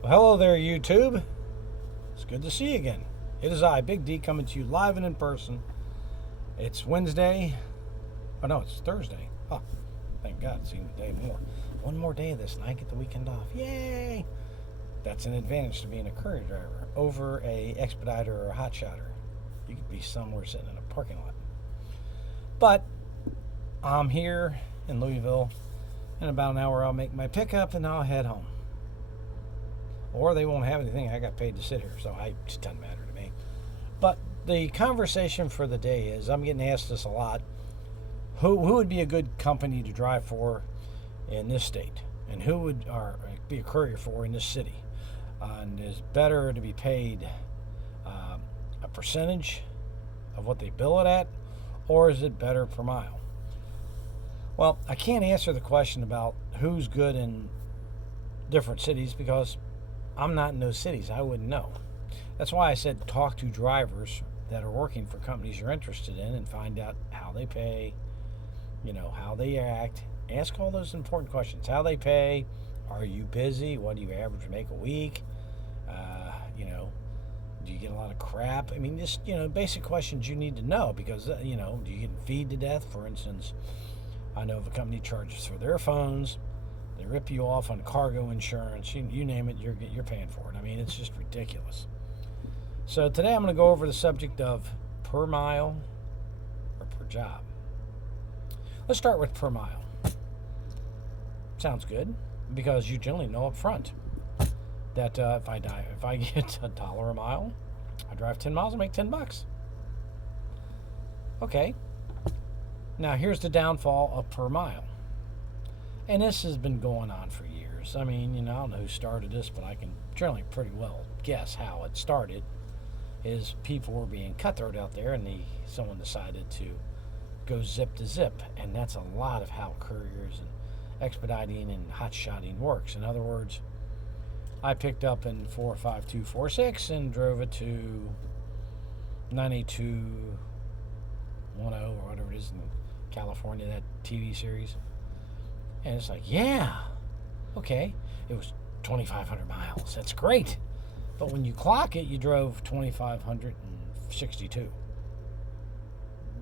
Well, hello there, YouTube. It's good to see you again. It is I, Big D, coming to you live and in person. It's Wednesday. Oh, no, it's Thursday. Oh, thank God. It's even a day more. One more day of this, and I get the weekend off. Yay! That's an advantage to being a courier driver over a expediter or a hot shotter. You could be somewhere sitting in a parking lot. But I'm here in Louisville. In about an hour, I'll make my pickup, and I'll head home. Or they won't have anything. I got paid to sit here, so it just doesn't matter to me. But the conversation for the day is, I'm getting asked this a lot, who would be a good company to drive for in this state, and who would be a courier for in this city, and is better to be paid a percentage of what they bill it at, or is it better per mile? Well, I can't answer the question about who's good in different cities because I'm not in those cities. I wouldn't know. That's why I said talk to drivers that are working for companies you're interested in and find out how they pay, how they act. Ask all those important questions. How they pay. Are you busy? What do you average make a week? Do you get a lot of crap? I mean, just, basic questions you need to know because, do you get feed to death? For instance, I know if a company charges for their phones, they rip you off on cargo insurance. You name it, you're paying for it. I mean, it's just ridiculous. So today I'm going to go over the subject of per mile or per job. Let's start with per mile. Sounds good because you generally know up front that if I get $1 a mile, I drive 10 miles, I make $10. Okay. Now here's the downfall of per mile. And this has been going on for years. I mean, I don't know who started this, but I can generally pretty well guess how it started. Is people were being cutthroat out there, and someone decided to go zip to zip, and that's a lot of how couriers and expediting and hot shotting works. In other words, I picked up in 45246 and drove it to 98210 or whatever it is in California, that TV series. And it's like, yeah, okay, it was 2,500 miles. That's great. But when you clock it, you drove 2,562.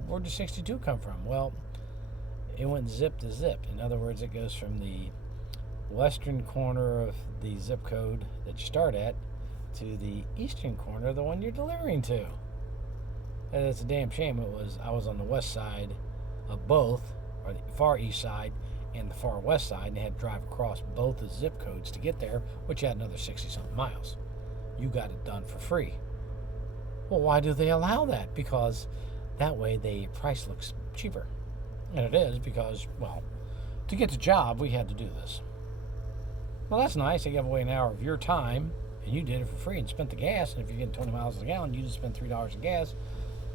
Where did 62 come from? Well, it went zip to zip. In other words, it goes from the western corner of the zip code that you start at to the eastern corner, the one you're delivering to. And it's a damn shame. I was on the west side of both, or the far east side and the far west side, and they had to drive across both the zip codes to get there, which had another 60-something miles. You got it done for free. Well, why do they allow that? Because that way the price looks cheaper. And it is because, well, to get the job, we had to do this. Well, that's nice. They gave away an hour of your time, and you did it for free and spent the gas. And if you're getting 20 miles a gallon, you just spent $3 in gas.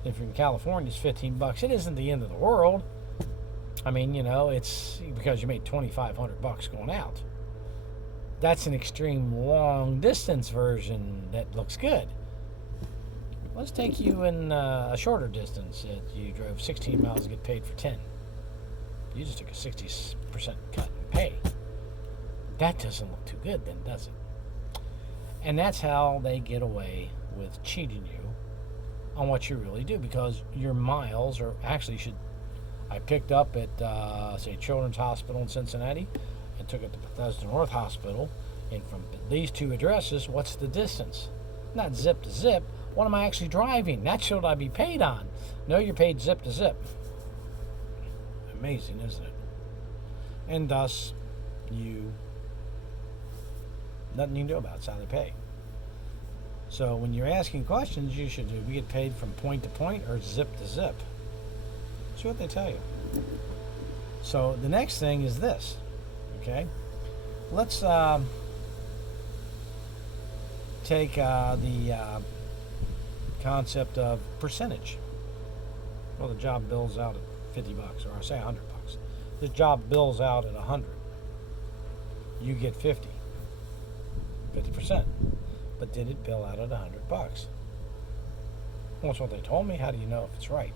If you're in California, it's $15. It isn't the end of the world. I mean, it's because you made $2,500 going out. That's an extreme long distance version that looks good. Let's take you in a shorter distance. You drove 16 miles to get paid for 10. You just took a 60% cut in pay. That doesn't look too good then, does it? And that's how they get away with cheating you on what you really do, because your miles are actually I picked up at, say, Children's Hospital in Cincinnati and took it to Bethesda North Hospital. And from these two addresses, what's the distance? Not zip to zip. What am I actually driving? That should I be paid on? No, you're paid zip to zip. Amazing, isn't it? And thus, nothing you can do about it. It's how they pay. So when you're asking questions, you should we get paid from point to point or zip to zip? See what they tell you. So the next thing is this. Okay, let's take the concept of percentage. Well, the job bills out at $50, or I say $100. This job bills out at 100. You get 50%. But did it bill out at $100? Well, that's what they told me. How do you know if it's right?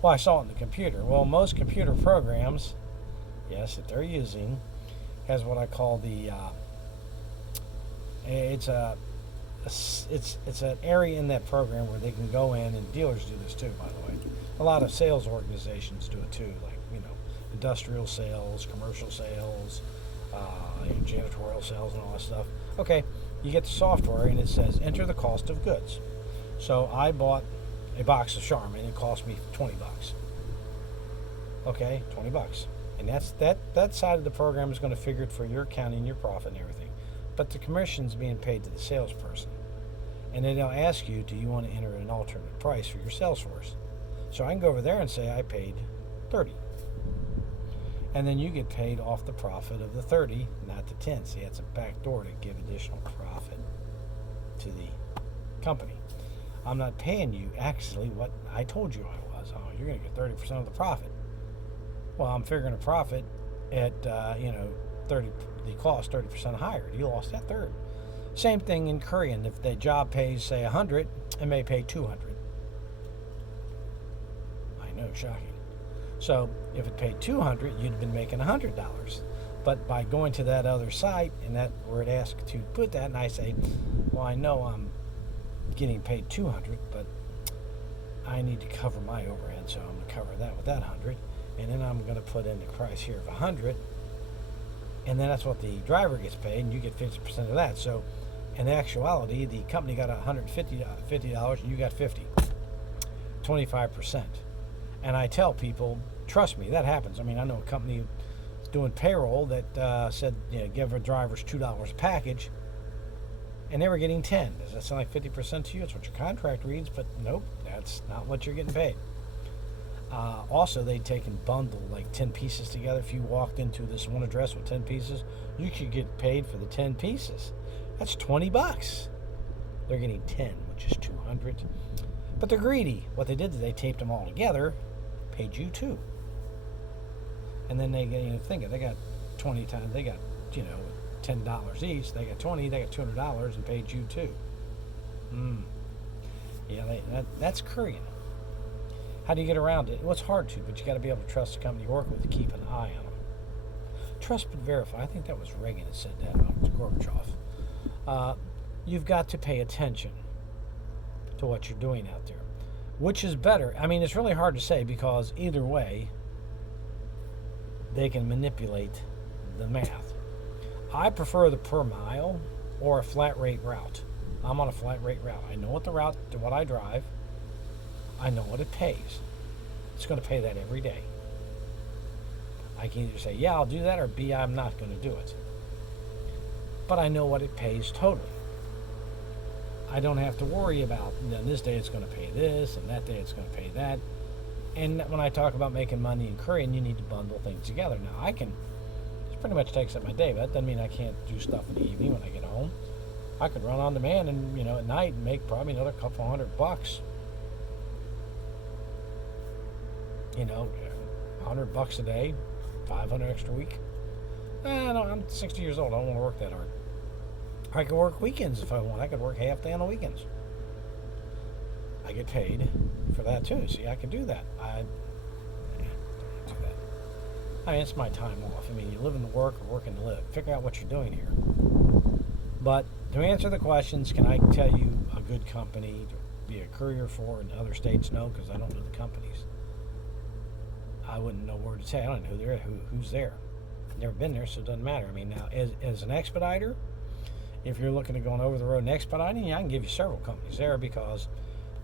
Well, I saw it in the computer. Well, most computer programs, yes, that they're using, has what I call the It's it's an area in that program where they can go in, and dealers do this too, by the way. A lot of sales organizations do it too, like industrial sales, commercial sales, janitorial sales, and all that stuff. Okay, you get the software, and it says enter the cost of goods. So I bought a box of Charmin. It cost me $20. Okay, $20, and that side of the program is going to figure it for your accounting, your profit, and everything. But the commission's being paid to the salesperson, and then they'll ask you, do you want to enter an alternate price for your sales force? So I can go over there and say I paid $30, and then you get paid off the profit of the $30, not the $10. See, that's a back door to give additional profit to the company. I'm not paying you actually what I told you I was. Oh, you're going to get 30% of the profit. Well, I'm figuring a profit at 30, the cost 30% higher. You lost that third. Same thing in Courier. If the job pays say 100, it may pay 200. I know, shocking. So if it paid 200, you'd have been making $100. But by going to that other site, and that where it asks to put that, and I say, well, I know I'm getting paid 200, but I need to cover my overhead, so I'm going to cover that with that 100, and then I'm going to put in the price here of 100, and then that's what the driver gets paid, and you get 50% of that. So in actuality, the company got $150, and you got 50, 25%. And I tell people, trust me, that happens. I mean, I know a company doing payroll that said, give our drivers $2 a package, and they were getting 10. Does that sound like 50% to you? It's what your contract reads, but nope, that's not what you're getting paid. Also, they take and bundle like 10 pieces together. If you walked into this one address with 10 pieces, you could get paid for the 10 pieces. That's $20. They're getting 10, which is 200. But they're greedy. What they did is they taped them all together, paid you $2. And then they get, think of it, they got 20 times, they got, $10 each. They got 20, they got $200 and paid you $2. Yeah, that's Courier. How do you get around it? Well, it's hard to, but you got to be able to trust the company you work with to keep an eye on them. Trust but verify. I think that was Reagan that said that, about Gorbachev. You've got to pay attention to what you're doing out there. Which is better? I mean, it's really hard to say because either way, they can manipulate the math. I prefer the per mile or a flat rate route. I'm on a flat rate route. I know what the route, what I drive. I know what it pays. It's going to pay that every day. I can either say, yeah, I'll do that, or B, I'm not going to do it. But I know what it pays totally. I don't have to worry about, this day it's going to pay this, and that day it's going to pay that. And when I talk about making money in Courier, you need to bundle things together. Now, it pretty much takes up my day, but that doesn't mean I can't do stuff in the evening when I get home. I could run on demand and, at night and make probably another couple $100. $100 a day, 500 extra a week. No, I'm 60 years old. I don't want to work that hard. I could work weekends if I want. I could work half day on the weekends. I get paid for that too. See, I can do that. I do that. I mean, it's my time off. I mean, you live in the work or working to live. Figure out what you're doing here. But to answer the questions, can I tell you a good company to be a courier for in other states? No, because I don't know the companies. I wouldn't know where to say. I don't know who's there. Never been there, so it doesn't matter. I mean, now as an expediter, if you're looking to go over the road and expediting, I can give you several companies there because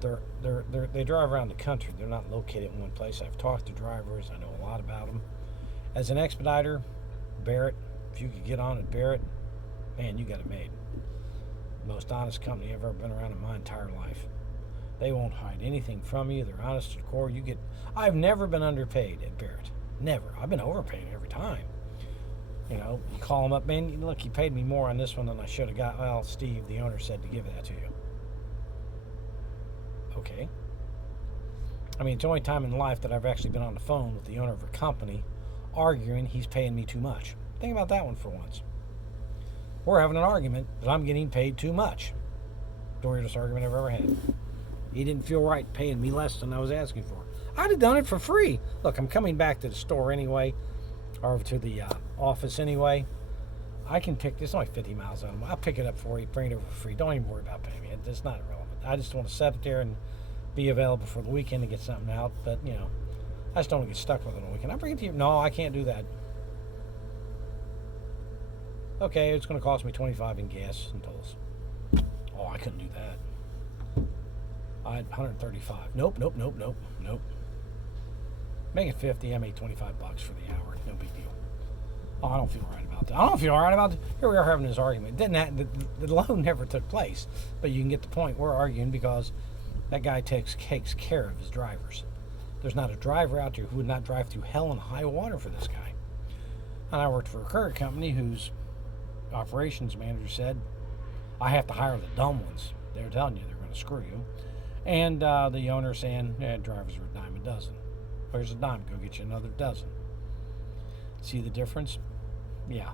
they drive around the country. They're not located in one place. I've talked to drivers. I know a lot about them. As an expediter, Barrett, if you could get on at Barrett, man, you got it made. Most honest company I've ever been around in my entire life. They won't hide anything from you. They're honest to the core. I've never been underpaid at Barrett. Never. I've been overpaid every time. You call them up, man, look, you paid me more on this one than I should have got. Well, Steve, the owner, said to give that to you. Okay. I mean, it's the only time in life that I've actually been on the phone with the owner of a company arguing he's paying me too much. Think about that one for once. We're having an argument that I'm getting paid too much. The weirdest argument I've ever had. He didn't feel right paying me less than I was asking for. I'd have done it for free. Look, I'm coming back to the store anyway, or to the office anyway. I can pick this. Only 50 miles on them. I'll pick it up for you, bring it over for free. Don't even worry about paying me. It's not irrelevant. I just want to set it there and be available for the weekend to get something out. But I just don't want to get stuck with it on the weekend. I'll bring it to you. No, I can't do that. Okay, it's going to cost me $25 in gas and tolls. Oh, I couldn't do that. I had $135. Nope. Make it 50. I made $25 for the hour. No big deal. Oh, I don't feel right about that. Here we are having this argument. The loan never took place, but you can get the point. We're arguing because that guy takes care of his drivers. There's not a driver out there who would not drive through hell and high water for this guy. And I worked for a courier company whose operations manager said, I have to hire the dumb ones. They're telling you they're going to screw you. And the owner saying, drivers are a dime a dozen. Where's a dime? Go get you another dozen. See the difference? Yeah.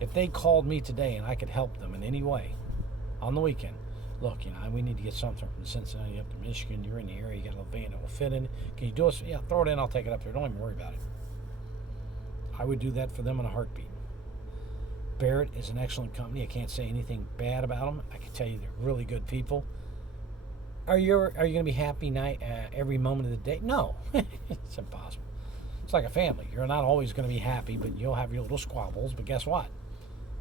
If they called me today and I could help them in any way on the weekend, look, we need to get something from Cincinnati up to Michigan. You're in the area. You got a little van that will fit in. Can you do us? Yeah, throw it in. I'll take it up there. Don't even worry about it. I would do that for them in a heartbeat. Barrett is an excellent company. I can't say anything bad about them. I can tell you they're really good people. Are you going to be happy every moment of the day? No, it's impossible. It's like a family. You're not always going to be happy, but you'll have your little squabbles. But guess what?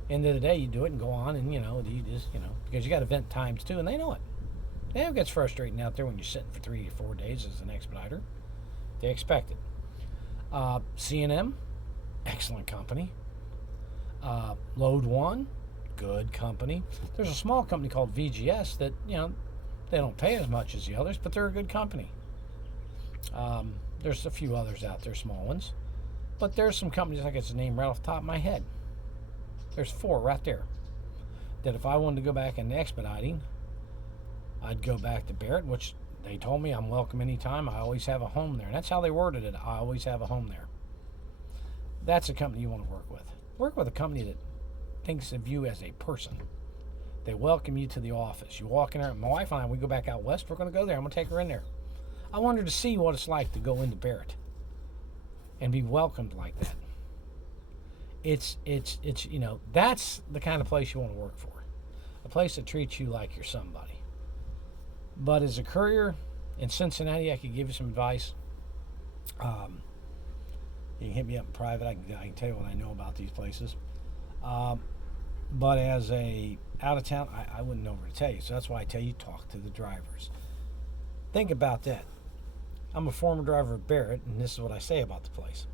End of the day, you do it and go on, and you just because you got event times too, and they know it. It gets frustrating out there when you're sitting for 3 or 4 days as an expediter. They expect it. C&M, excellent company. Load One, good company. There's a small company called VGS that they don't pay as much as the others, but they're a good company. There's a few others out there, small ones, but there's some companies, I get the name right off the top of my head. There's 4 right there that if I wanted to go back into expediting, I'd go back to Barrett, which they told me I'm welcome anytime. I always have a home there. And that's how they worded it. I always have a home there. That's a company you want to work with. Work with a company that thinks of you as a person. They welcome you to the office. You walk in there. My wife and I, we go back out west. We're going to go there. I'm going to take her in there. I want her to see what it's like to go into Barrett and be welcomed like that. It's that's the kind of place you want to work for. A place that treats you like you're somebody. But as a courier in Cincinnati, I could give you some advice. You can hit me up in private. I can tell you what I know about these places. But as a out of town, I wouldn't know where to tell you. So that's why I tell you, talk to the drivers. Think about that. I'm a former driver of Barrett, and this is what I say about the place.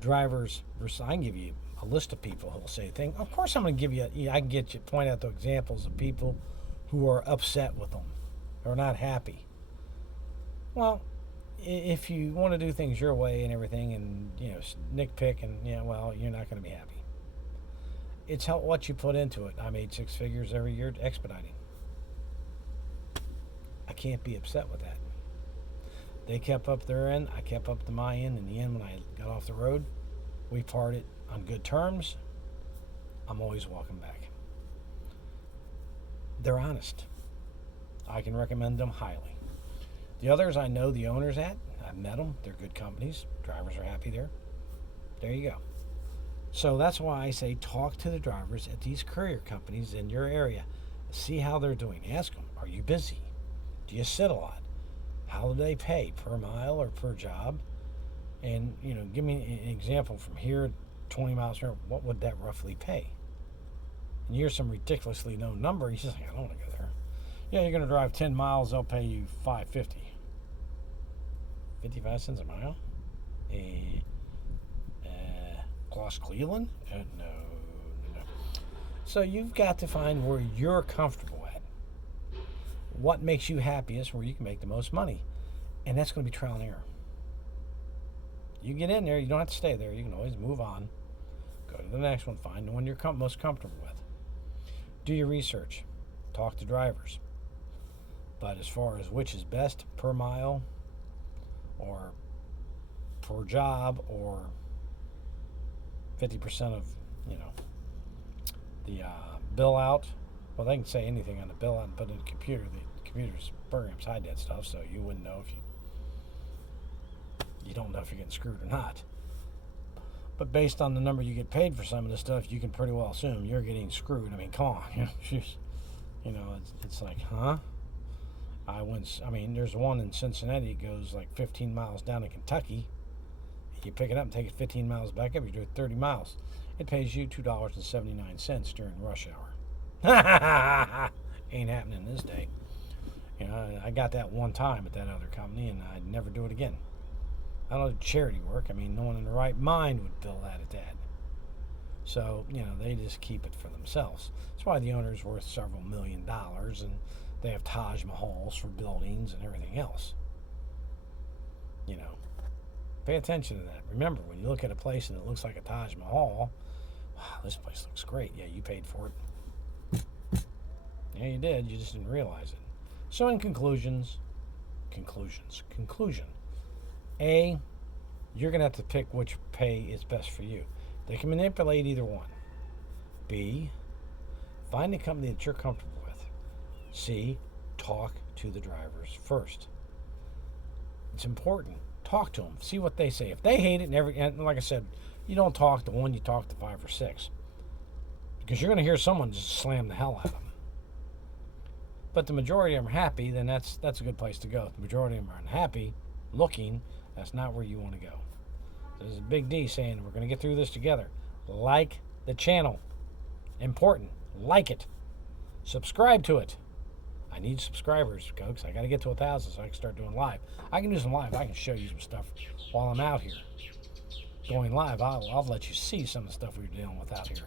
Drivers, I can give you a list of people who will say things. Of course, I'm going to give you. I can point out the examples of people who are upset with them, or not happy. Well, if you want to do things your way and everything, and nitpick, and you're not going to be happy. It's what you put into it. I made 6 figures every year expediting. I can't be upset with that. They kept up their end. I kept up to my end. In the end, when I got off the road, we parted on good terms. I'm always welcome back. They're honest. I can recommend them highly. The others I know the owners at. I've met them. They're good companies. Drivers are happy there. There you go. So that's why I say talk to the drivers at these courier companies in your area. See how they're doing. Ask them, are you busy? Do you sit a lot? How do they pay? Per mile or per job? And, give me an example from here, 20 miles an hour. What would that roughly pay? And here's some ridiculously low number. He's just like, I don't want to go there. Yeah, you're going to drive 10 miles. They'll pay you $5.50. 55 cents a mile? Gloss Cleveland? No. So you've got to find where you're comfortable at. What makes you happiest, where you can make the most money. And that's going to be trial and error. You get in there, you don't have to stay there. You can always move on. Go to the next one. Find the one you're most comfortable with. Do your research. Talk to drivers. But as far as which is best, per mile or per job or 50% of, the bill out. Well, they can say anything on the bill out and put it in the computer. The computer's programs hide that stuff, so you wouldn't know if you don't know if you're getting screwed or not. But based on the number you get paid for some of this stuff, you can pretty well assume you're getting screwed. I mean, come on. It's like, huh? There's one in Cincinnati. It goes like 15 miles down to Kentucky. You pick it up and take it 15 miles back up. You do it 30 miles. It pays you $2.79 during rush hour. Ain't happening this day. I got that one time at that other company, and I'd never do it again. I don't do charity work. No one in their right mind would bill that at that. So, they just keep it for themselves. That's why the owner's worth several $1 million, and they have Taj Mahals for buildings and everything else. Pay attention to that. Remember, when you look at a place and it looks like a Taj Mahal, wow, this place looks great. Yeah, you paid for it. Yeah, you did. You just didn't realize it. So in conclusion, A, you're going to have to pick which pay is best for you. They can manipulate either one. B, find a company that you're comfortable with. C, talk to the drivers first. It's important. Talk to them. See what they say. If they hate it, and like I said, you don't talk to one, you talk to 5 or 6. Because you're going to hear someone just slam the hell out of them. But the majority of them are happy, then that's a good place to go. If the majority of them are unhappy, looking, that's not where you want to go. There's a big D saying we're going to get through this together. Like the channel. Important. Like it. Subscribe to it. I need subscribers, folks. I got to get to 1,000 so I can start doing live. I can do some live. I can show you some stuff while I'm out here. Going live, I'll let you see some of the stuff we're dealing with out here.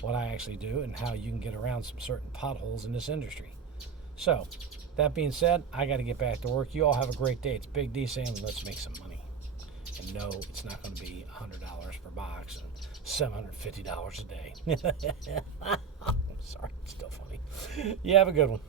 What I actually do and how you can get around some certain potholes in this industry. So, that being said, I got to get back to work. You all have a great day. It's Big D saying let's make some money. And no, it's not going to be $100 per box and $750 a day. I'm sorry, it's still funny. You have a good one.